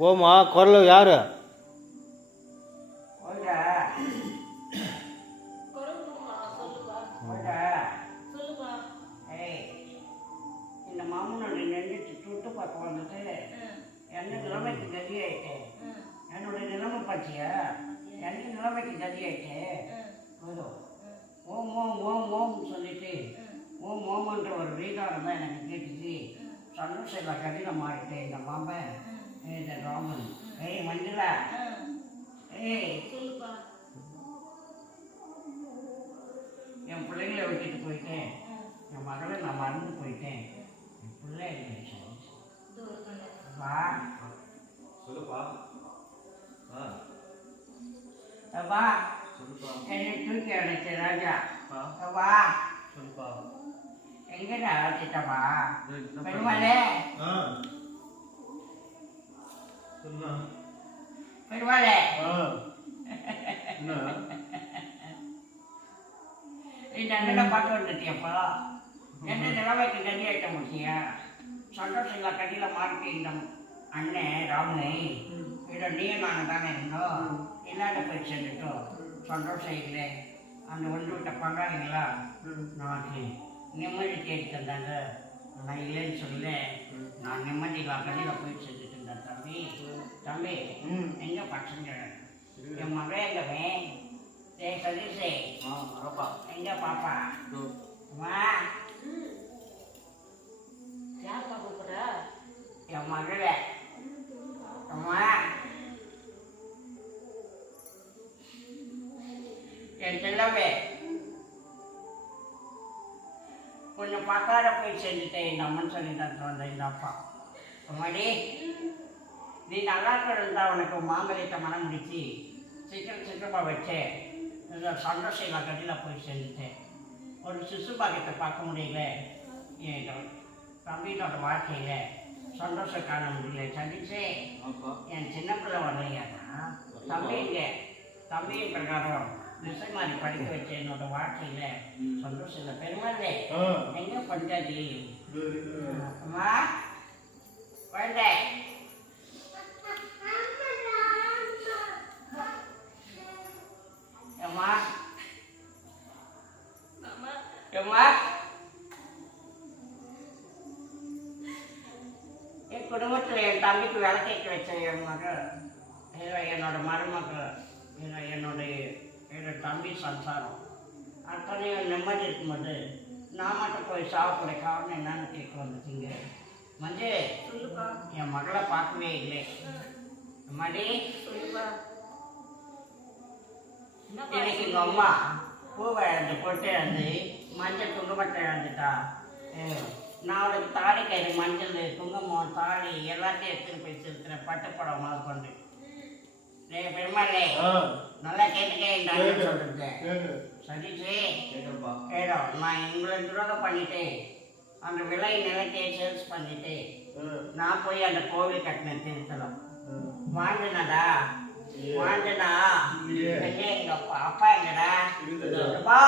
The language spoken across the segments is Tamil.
ஓமா குரல் யார்? போயிட்டா போயிட்டா ஏய் இந்த மாமனோட நெஞ்சிட்டு சுட்டு பார்க்க வந்துட்டு என்ன நிலைமைக்கு கதி ஆயிட்டேன் என்னுடைய நிலைமை பார்த்தியா? என்ன நிலைமைக்கு கதி ஆயிட்டேன் போதும் ஓம் ஓம் ஓம் ஓம் சொல்லிட்டு ஓம் ஓமன்ற ஒரு ரீகாரம் தான் எனக்கு கேட்டுச்சு. சந்தோஷத்தில் கடினம் மாறிட்டேன் இந்த மாமன். இந்த ராமன் ஏய் மஞ்சளா. ஏய். என் பிள்ளைங்களை விட்டுட்டு போயிட்டேன். என் மகளை நான் மறந்து போயிட்டேன். என் பிள்ளை வா. சொல்லுப்பா. வா. சொல்லுப்பா. என்னை தூக்கி அடைச்ச ராஜா. வா. சொல்லுப்பா. எங்கடா என்ன பெருமாளே. பெருமாளே ஆ. என்ன? இந்த அண்ணனை பார்க்க வந்துட்டியப்பா. என்ன நிலைமைக்கு கதி ஆயிட்ட முடியா? சந்தோஷங்கள கட்டியில் மாறிட்டு இந்த அண்ணன் ராமனை இதை நீயும் நானும் தானே இருந்தோம். இல்லாத போய் சேர்ந்துட்டோம். சந்தோஷம் இல்லை. அந்த ஒன்று விட்ட பங்காளிங்களா? நமக்கு நிம்மதி தேடி தந்தாங்க. நான் இல்லைன்னு சொல்ல நான் நிம்மதி கடையில் போய் செஞ்சுட்டு இருந்தேன் தம்பி தம்பி ம். எங்க பசங்க என் மகன் எங்கவே ஏ சதீஷே. ஆ வரப்பா. எங்க பாப்பா. அம்மா. என் மகள அம்மா. என் செல்லவே கொஞ்சம் பக்கார போய் செஞ்சுட்டேன் இந்த அம்மன் சொல்லி தந்து வந்த இந்த அப்பா? அம்மாடி நீ நல்லா இருந்தா உனக்கு மாங்கலியத்தை மனம் முடிச்சு சீக்கிரம் சீக்கிரமாக வச்சேன் இந்த சந்தோஷம் கட்டியில் போய் செஞ்சுட்டேன் ஒரு சிசு பாக்கியத்தை பார்க்க முடியல. என் தம்பியோட வாழ்க்கையில் சந்தோஷம் காண முடியல. சந்திச்சே. என் சின்ன பிள்ளை வரலையாண்ணா? தம்பி இங்க தம்பியின் பிரகாரம் திசை மாதிரி படிக்க வச்ச என்னோட வாழ்க்கையில சந்தோஷம் இல்லை. பெருமாளே எங்க பஞ்சாதி. அம்மா. குழந்தை. அம்மா அம்மா என் குடும்பத்தில் என் தம்பிக்கு வேலை கேட்க வச்ச என் மகள். இவ என்னோட மருமகள் இவ என்னுடைய என்னோட தம்பி சம்சாரம் அத்தனையும் நிம்மதி இருக்கும்போது நான் மட்டும் போய் சாப்பிட காரணம் என்னன்னு கேட்க வந்துட்டீங்க. மஞ்சு என் மகளை பார்க்கவே இல்லை. மடி இன்னைக்கு எங்கள் அம்மா பூவை இழந்து பொட்டு இழந்து மஞ்சள் குங்குமத்தை இழந்துட்டா. நான் அவளுக்கு தாலி கயிறு மஞ்சள் குங்குமம் தாலி எல்லாத்தையும் எடுத்துன்னு போய் செலுத்துறேன் பட்டுப்படம் முதல் கொண்டு. டேய் பெருமாளே நல்லா கேட்டுக்கே சரி கேட்கப்பா ஏடோ நான் உங்களை துரோகம் பண்ணிட்டு அந்த விலை நிலத்தையை சேல்ஸ் பண்ணிட்டு நான் போய் அந்த கோவில் கட்டினேன் திருத்தலம். இல்லையே. வாழ்ந்துனா. எங்க அப்பா அப்பா எங்கடா? எப்பா.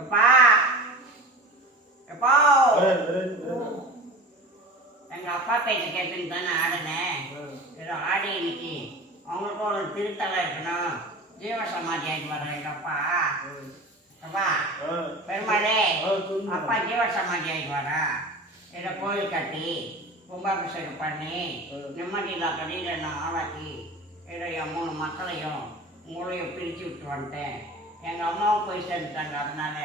எப்பா? எப்பா. எங்க அப்பா பேச்ச கேட்டுன்னு தானே ஆடினேன். ஏதோ ஆடி இன்னைக்கு. அவங்களுக்கும் ஒரு திருத்தலம் இருக்கணும். ஜீவ சமாதி ஆகிட்டு வர எங்க அப்பா. அப்பா சொல்லுங்க. அப்பா ஜீவ சமாதி ஆகிட்டு வரா இதை கோயில் கட்டி கும்பாபிஷேகம் பண்ணி நிம்மதி இல்லா கடையில் நான் ஆளாக்கி இதை என் மூணு மக்களையும் உங்களையும் பிரித்து விட்டு வந்துட்டேன். எங்கள் அம்மாவும் போய் சேர்ந்துட்டாங்க. அதனால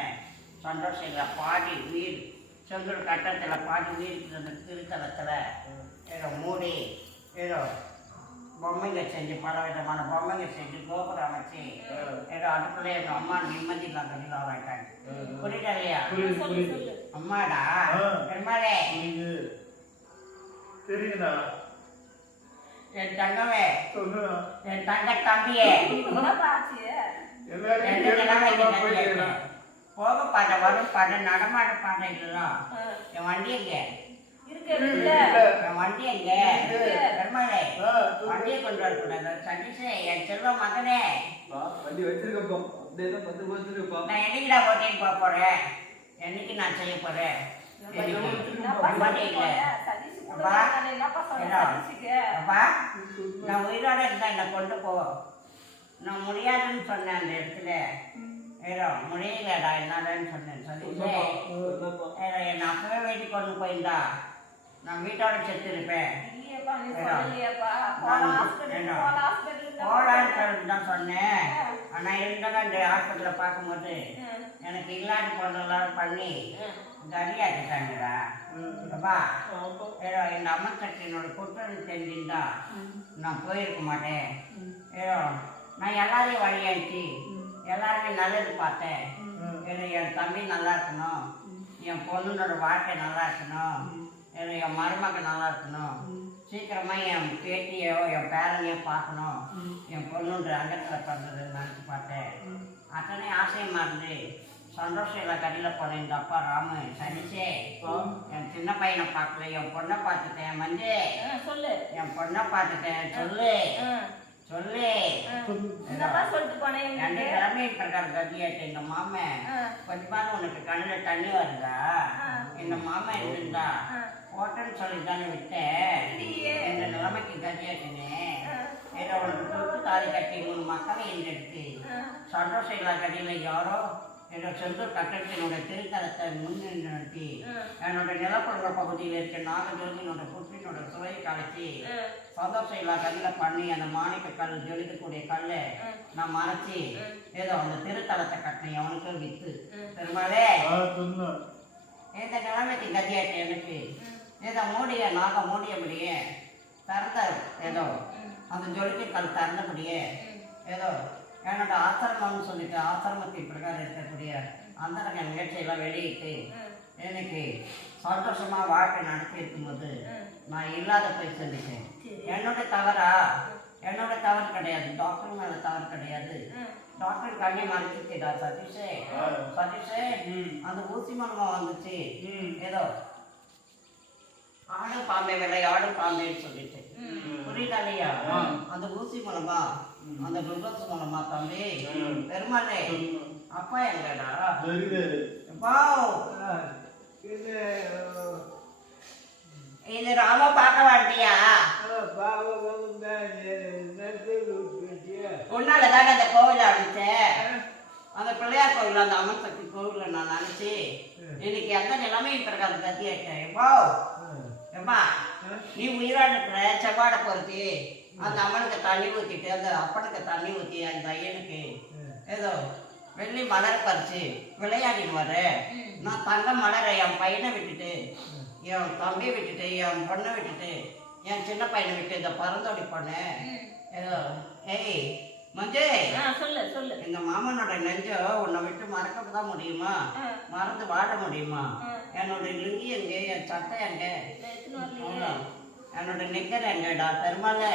சந்தோஷம் இல்லை. பாடி உயிர் செந்தூர் கட்டத்தில் பாடி அந்த திருத்தலத்தில் ஏதோ மூடி ஏதோ பொம்மைங்க செஞ்சு பல விதமான பொம்மைங்க செஞ்சு கோபுரம் அமைச்சு ஏதோ அதுக்குள்ளே எங்கள் அம்மா நிம்மதி இல்லா கடையில் ஆளாயிட்டாங்க புரியுதா இல்லையா. அம்மாடா. பெருமாளே. தெரியுதுண்ணா. என் தங்கமே. என் தங்க தம்பியே? போக பாட்ட வரும் பாட்ட நடமாட்ட பாட்ட இல்லைலாம் என் வண்டி எங்க வண்டி எங்க பெருமாளே. வண்டியை கொண்டு வரக்கூடாது சதீஷே என் செல்வ மகனே. பா, வண்டி வச்சிருக்கப்பா. பத்து வச்சிருக்கப்பா. நான் என்னைக்குடா ஓட்டின்னு போக போறேன்? என்னைக்கு நான் செய்ய போறேன்? நான் உயிரோட இருந்தா என்னை கொண்டு போ. நான் முடியாதுன்னு சொன்னேன் அந்த இடத்துல. ஏதோ முடியலடா என்னாலன்னு சொன்னேன். சதீஷே. ஏதோ என்னை அப்பவே வீட்டுக்கு கொண்டு போயிருந்தா. நான் வீட்டோட செத்து இருப்பேன் இல்லையேப்பா, நீ ஏடா. சொல்லலையேப்பா. போன நான் hospital, ஏடா. போன hospital தான் சொன்னேன். ஆனால் இருந்தாலும் அந்த ஹாஸ்பிட்டலில் பார்க்கும்போது எனக்கு இல்லாத பொருளெல்லாம் பண்ணி கரியாக்கிட்டாங்கடா அப்பா ஏதோ இந்த அம்மா சட்டினோட குற்றம் தெரிஞ்சிருந்தா நான் போயிருக்க மாட்டேன். ஏதோ நான் எல்லாரையும் வழி அனுப்பி எல்லாருமே நல்லது பார்த்தேன். ஏதோ என் தம்பி நல்லா இருக்கணும். என் பொண்ணுனோட வாழ்க்கை நல்லா இருக்கணும். என் மருமக நல்லா இருக்கணும். சீக்கிரமா என் பேட்டியோ என் பேரனையோ பார்க்கணும். என் பொண்ணுன்ற அங்கத்தில் பண்ணுறதுன்னு நினச்சி பார்த்தேன். அத்தனை ஆசையமா இருந்து சந்தோஷம் இல்லை கடையில் போனேன். இந்த அப்பா ராமு சனிச்சே என் சின்ன பையனை பார்க்கல. என் பொண்ணை பார்த்துட்டேன். மஞ்சே. ம், சொல்லு. என் பொண்ணை பார்த்துட்டேன். சொல்லு. சொல்லு. சொல்லிட்டு போனேன் ரெண்டு எங்களுக்கு? கிழமை பிரகாரம் கதியாச்சு இந்த மாமன் கொஞ்சமாவது உனக்கு கண்ணில் தண்ணி வருதா? இந்த மாமன் இருந்தா போட்டேன்னு சொல்லி தானே விட்டேன் இல்லையே. இந்த நிலைமைக்கு கதியாச்சுன்னு ம். ஏதோ உனக்கு தொட்டு தாலி கட்டி மூணு மக்களை எந்தெடுத்து ம். சந்தோஷம் இல்லா கடையில் யாரோ ஏதோ செந்தூர் கட்டடத்தினுடைய திருத்தலத்தை முன்னிறுத்தி ம். என்னோட நிலப்பரப்பு பகுதியில் இருக்க நாகஜோதினோட புற்றினோட சுவையை கலைச்சி. சந்தோஷம் இல்லா கல்லில் பண்ணி அந்த மாணிக்க கல் ஜொலிக்கக்கூடிய கல்லை. நான் மறைச்சி. ஏதோ அந்த திருத்தலத்தை கட்டினேன் அவனுக்கு வித்து. பெருமாளே இந்த நிலைமைக்கு கதியாட்டு எனக்கு ஏதோ மூடிய நாக மூடியபடியே திறந்த ஏதோ. அந்த ஜொலிக்க கல் திறந்தபடியே ஏதோ. என்னோட ஆசிரமம்னு சொல்லிட்டு ஆசிரமத்தின் பிரகாரம் இருக்கக்கூடிய அந்த நிகழ்ச்சியெல்லாம் வெளியிட்டு எனக்கு சந்தோஷமா வாழ்க்கை நடத்தி இருக்கும்போது நான் இல்லாத போய் சொல்லிட்டேன். என்னோட தவறா? என்னோட தவறு கிடையாது. டாக்டர் மேல தவறு கிடையாது. டாக்டர் கண்ணை மறைச்சிட்டா சதீஷே? சதீஷே அந்த ஊசி மனமா வந்துச்சு. ஏதோ. ஆடு பாம்பே விளையாடு பாம்பேன்னு சொல்லிட்டு. புரியுதா இல்லையா? அந்த ஊசி மூலமா அந்த குளுக்கோஸ் மூலமா தம்பி பெருமாளே அப்பா எங்கடா? அப்பா. இது ராம பார்க்க மாட்டியா உன்னால தானே அந்த கோவில் அடிச்சேன் அந்த பிள்ளையார் கோவில் அந்த அம்மன் சக்தி கோவில நான் நினைச்சு இன்னைக்கு எந்த நிலைமையும் பிரகாரம் கத்தியாட்டேன் எப்பா எப்பா நீ உயிரோட இருக்கிற செவ்வாடை பொறுத்தி அந்த அம்மனுக்கு தண்ணி ஊத்திட்டு அந்த அப்பனுக்கு தண்ணி ஊத்தி அந்த ஐயனுக்கு ஏதோ வெள்ளி மலர் பறிச்சு விளையாடின்னு வர நான் தங்க மலரை என் பையனை விட்டுட்டு என் தம்பியை விட்டுட்டு என் பொண்ணை விட்டுட்டு என் சின்ன பையனை விட்டு இந்த பறந்தோடி பொண்ணு ஏதோ ஏய் மஞ்சே சொல்லு சொல்லு இந்த மாமனோட நெஞ்சோ உன்னை விட்டு மறக்க தான் முடியுமா. மறந்து வாழ முடியுமா. என்னோட லுங்கி எங்க? என் சட்டை எங்க. என்னோட நிக்கர் எங்கடா? பெருமாளே.